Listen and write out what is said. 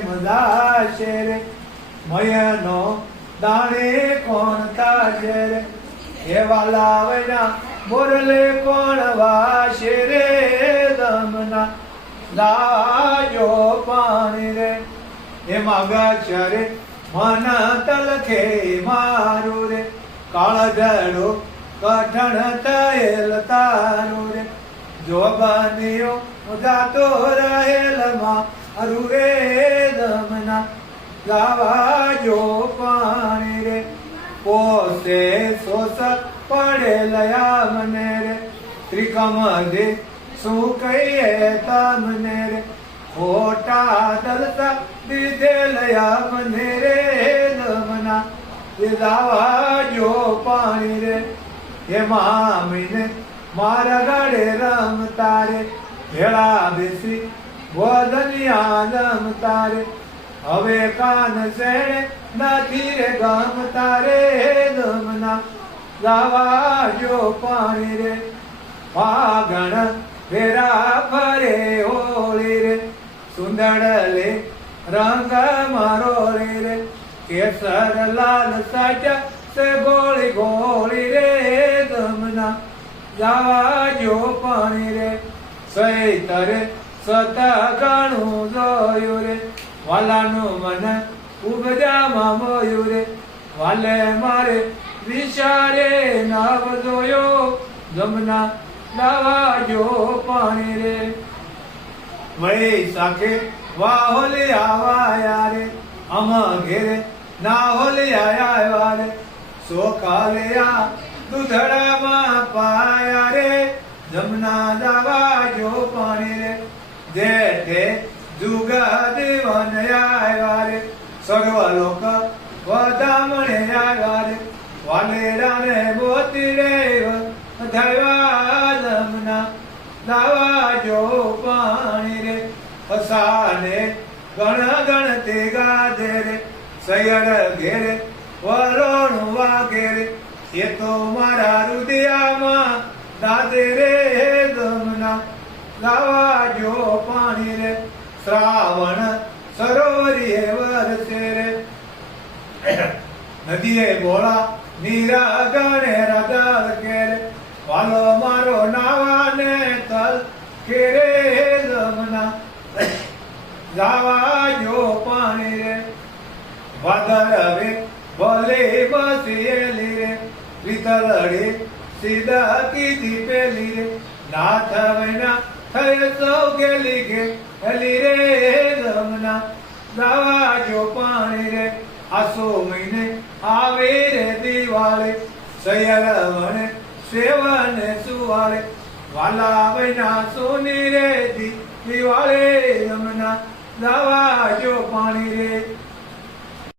મદાશે રે મયનો દાણે કોણ તાજે રે એવા લાવના મોરલે કોણ વાશે રે દમના લાજો પાણી રે એમાં ગચરે મન તલખે મારું રે કાળજડો કઠણ થયેલ તારું રે જોબનિયો ગાતો રહેલમાં અરુરે દમના લાવાજો પાણી રે પોસે સોસ પડેલયા મને રે ત્રિકમ દે શું કહીએ તમને રે ખોટા દલતા દીધેલયા મને રે દમના લાવાજો પાણી રે એમાં મીને મારા ગાડે રમતા રે ભેળા બેસી વદનિયા રમતા રે હવે કાન શેણે નથી રે ગમતા રે દમના લાવાજો પાણી રે ફાગણ વેરા ફરે હોળી રે સુંદરલે રંગ મારો રે કેસર લાલ સાચા સે ગોળી ગોળી રે દમના લાવાજો પાણી રે સૈતરે સત ગણું જોયું રે વાલાનું મન ઉપજામાં મોયું રે વાલે મારે વિચારે નવ જોયો જમના લાવાજો પાણી રે વૈશાખે વાહોલી આવાયા રે અમ ઘેરે ના હોલી આયા રે સોખાલયા દૂધડામાં પાયા રે જમના લાવાજો પાણી રે જેઠે જુગા દેવન આવ્યા રે સર્વ લોક વધામણે આવ્યા રે વાલેડા ને મોતી રે ધૈવા જમના લાવાજો પાણી રે અસાને ગણ ગણતે ગાજે રે સૈયડ ઘેરે વરોણું વાગે રે એ તો મારા હૃદયામાં દાદે રે દમના લાવાજો પાણી રે શ્રાવણ સરોવરીએ વરસે રે નદીએ બોળા નીરા ગણે રગર કેરે વાલો મારો નાવાને તલ કેરે દમના લાવાજો પાણી રે વાદળવે ભલે બસેલી રે વિતલડે સીધા કીધી પેલી રે નાથ વૈના થઈ સૌ ગેલી ગેલી રે દમના લાવાજો પાણી રે આસો મહિને આવે રે દિવાળે સૈયર વણે સેવને સુવાળે વાલા વૈના સોની રે દિવાળે દમના લાવાજો પાણી રે